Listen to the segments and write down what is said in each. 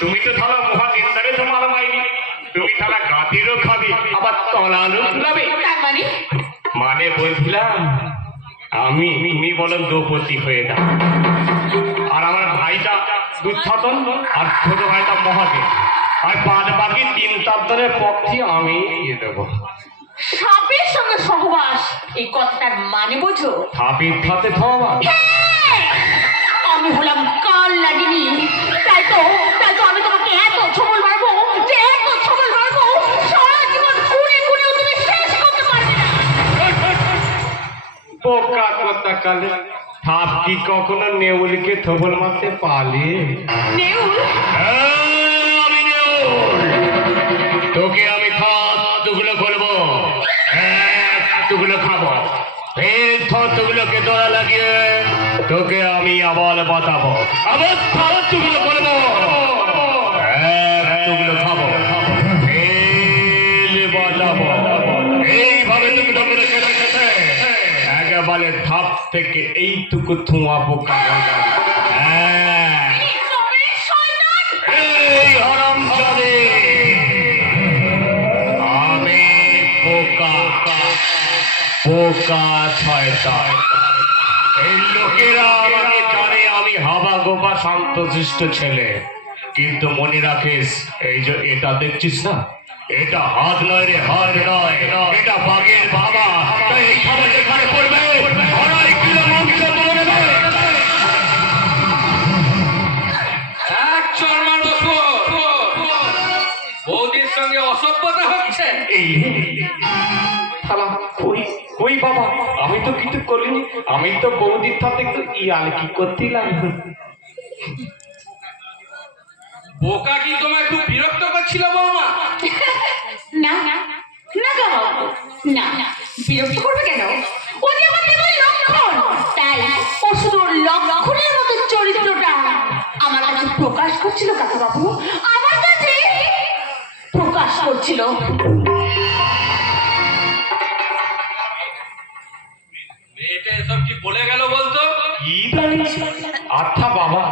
তুমি তো থালা মহা নিন্দারে তো মাল মাইনি, তুমি থালা গাতিরও খাবে আবার তলানো খাবে। মানে বলছিলাম আমি তুমি বলো দ্রৌপদী হয়ে দাও, আর আমার ভাইটা দুঃশাসন আর ছোট ভাইটা মহাদেব, আর বাদ বাকি 3 চারজনের পক্ষে আমি দিয়ে দেবো। সাপের সঙ্গে সহবাস এই কথাটার মানে বোঝো? সাপের সাথে সহবাস? আমি হলাম কাল লাগিনি, তাই তো আমি তোমাকে এত ছবল মারবো যে এত ছবল মারবো সারা জীবন ঘুরে ঘুরে তুমি শেষ করতে পারবে না। পোকা কথা কালে সাপ কি কখনো নেউলকে ছবল মারতে পারে? নেউল? আমি নেউল, তোকে আমি খাতুগুলো করবো, টুকলো খাবো, ফের থতগুলোকে দোড়া লাগিয়ে তোকে আমি আবার বাতাবো, আবার খাতুগুলো করবো, টুকলো খাবো, ফের বাতাবো। এইভাবে তুমি তোকে খেতে খেতে একেবারে ধাপ থেকে এইটুকু ধোঁয়া পোকা হয়ে যাবে। এই হারামজাদে, আমি পোকা, পোকা শয়তান। এই লোকেরা আমাকে জানে আমি হাবা গোবা শান্তশিষ্ট ছেলে, কিন্তু মনে রাখিস এই যে এটা দেখছিস না, এটা হাত নয় রে, হাত নয়, এটা বাঘের বাবা। তাই এই খাবার যেখানে পড়বে 2.5 কিলো মাংস তুলে নেবে। বৌদির সঙ্গে অসভ্যতা হচ্ছে। ওই বাবা, আমি তো কিছু করিনি, আমি তো বৌদির সাথে একটু ইয়ালকি করছিলাম। বোকা কি তোমায় খুব বিরক্ত করছিল বৌমা? না না না গো বাবু, না বিরক্ত করবে কেন? ও যে আমার দেবর লক্ষণ, তাই ও শুধু লক্ষণের মতো চরিত্রটা আমার কাছে প্রকাশ করছিল কাকা বাবু, আমার কাছে প্রকাশ করছিল। মেয়েটা এসব কি বলে গেল বলতো? কি জানিস? আচ্ছা বাবা,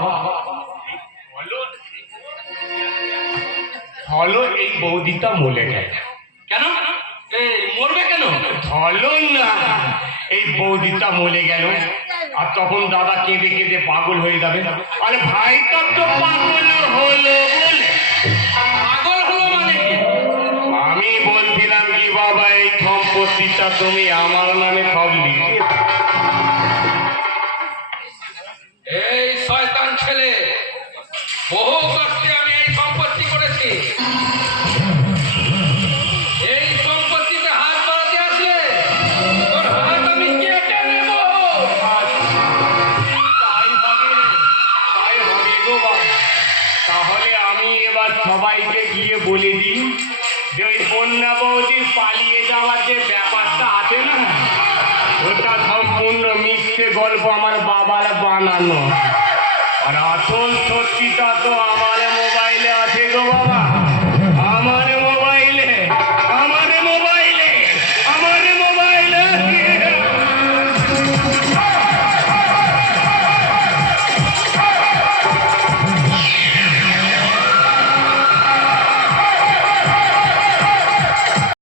হলো এই বৌদিটা মরে গেল কেন? এই মরবে কেন? হলো না, এই বৌদিটা মরে গেল, আর তখন দাদা কেঁদে কেঁদে পাগল হয়ে যাবে, আর ভাইটা তো পাগল হলো বলে। পাগল হলো মানে কি? আমি বলছিলাম কি বাবা, এই সম্পত্তিটা তুমি আমার নামে সব লিখে এই শয়তান ছেলে, বহু কষ্টে আমি এই সম্পত্তি করেছি। এই সম্পত্তিতে হাত বাড়াতে আসলে তোর হাত আমি কেটে নেব। তাই হবে গো বাবা। তাহলে আমি এবার সবাইকে গিয়ে বলে দিই যে ওই বন্যা বৌদির পালিয়ে যাওয়ার যে ব্যাপারটা আছে না, ওটা সম্পূর্ণ মিথ্যে গল্প, আমার বাবার বানানো, আর আসল সত্যিটা তো